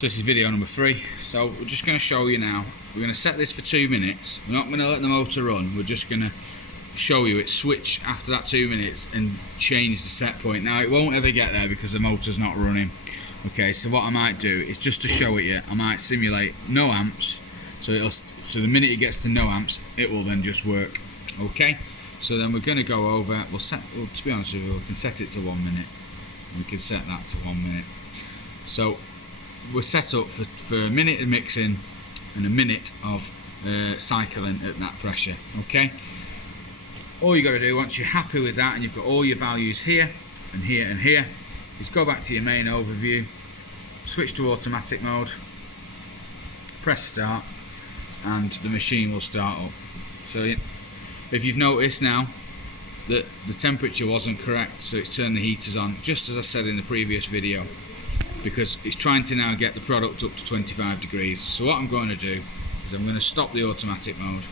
This is video number 3, so we're just going to show you now. We're going to set this for 2 minutes. We're not going to let the motor run, we're just going to show you it switch after that 2 minutes and change the set point. Now it won't ever get there because the motor's not running. Okay, so what I might do is just to show it you, I might simulate no amps, so the minute it gets to no amps, it will then just work. Okay, so then we're going to go over, to be honest with you, we can set it to 1 minute. We can set that to 1 minute. So we're set up for a minute of mixing and a minute of cycling at that pressure. Okay, all you got to do once you're happy with that and you've got all your values here and here and here is go back to your main overview, switch to automatic mode, press start, and the machine will start up. So if you've noticed now that the temperature wasn't correct, so it's turned the heaters on just as I said in the previous video, because it's trying to now get the product up to 25 degrees. So what I'm going to do is I'm going to stop the automatic mode,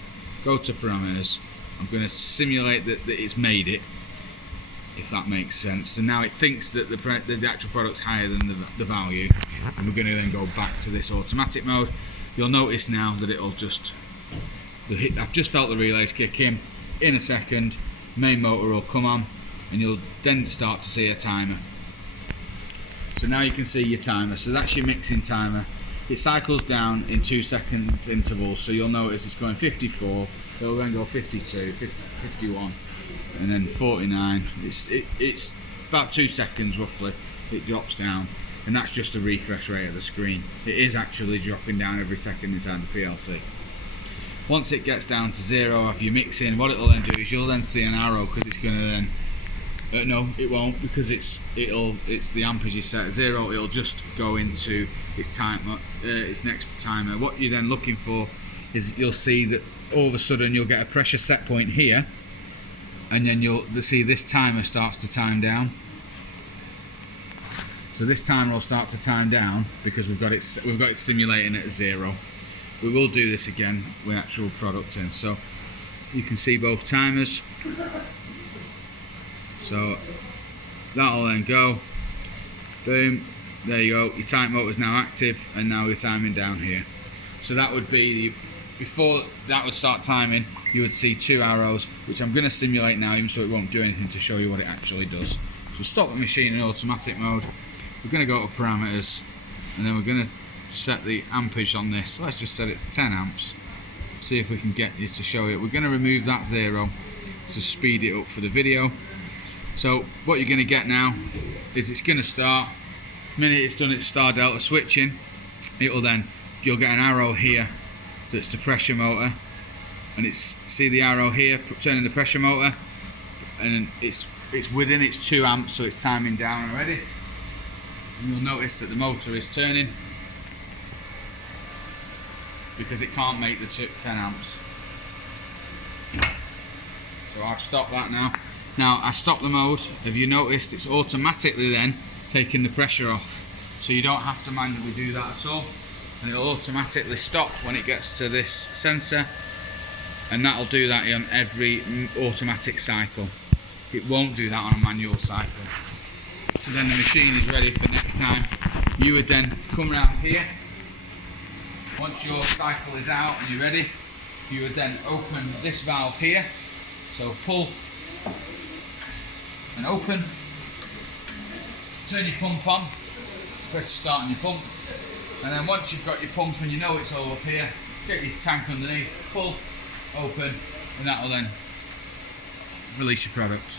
go to parameters, I'm going to simulate that it's made it, if that makes sense. So now it thinks that the actual product's higher than the value, and we're going to then go back to this automatic mode. You'll notice now that it'll just, I've just felt the relays kick in a second, main motor will come on, and you'll then start to see a timer. So now you can see your timer, so that's your mixing timer. It cycles down in 2 second intervals, so you'll notice it's going 54, it'll then go 52, 50, 51, and then 49. It's about 2 seconds roughly, it drops down, and that's just the refresh rate of the screen. It is actually dropping down every second inside the PLC. Once it gets down to 0 of your mixing, what it'll then do is you'll then see an arrow, because it's going to then no, it won't, because it's the ampage is set at 0. It'll just go into its its next timer. What you're then looking for is you'll see that all of a sudden you'll get a pressure set point here, and then you'll see this timer starts to time down. So this timer will start to time down because we've got it simulating at 0. We will do this again with actual product in. So you can see both timers. So that'll then go, boom, there you go, your time motor is now active, and now we're timing down here. So that would be, before that would start timing, you would see 2 arrows, which I'm going to simulate now, even so it won't do anything, to show you what it actually does. So stop the machine in automatic mode, we're going to go to parameters, and then we're going to set the ampage on this. Let's just set it to 10 amps, see if we can get you to show it. We're going to remove that 0 to speed it up for the video. So what you're going to get now is it's going to start. The minute it's done its star delta switching, you'll get an arrow here that's the pressure motor, and see the arrow here turning the pressure motor, and it's within its 2 amps, so it's timing down already. And you'll notice that the motor is turning because it can't make the 10 amps. So I've stopped that now. Now I stop the mode. Have you noticed it's automatically then taking the pressure off, so you don't have to manually do that at all, and it'll automatically stop when it gets to this sensor, and that'll do that on every automatic cycle. It won't do that on a manual cycle. So then the machine is ready for next time. You would then come around here. Once your cycle is out and you're ready, you would then open this valve here. So pull and open, turn your pump on, press start on your pump, and then once you've got your pump and you know it's all up here, get your tank underneath, pull, open, and that will then release your product.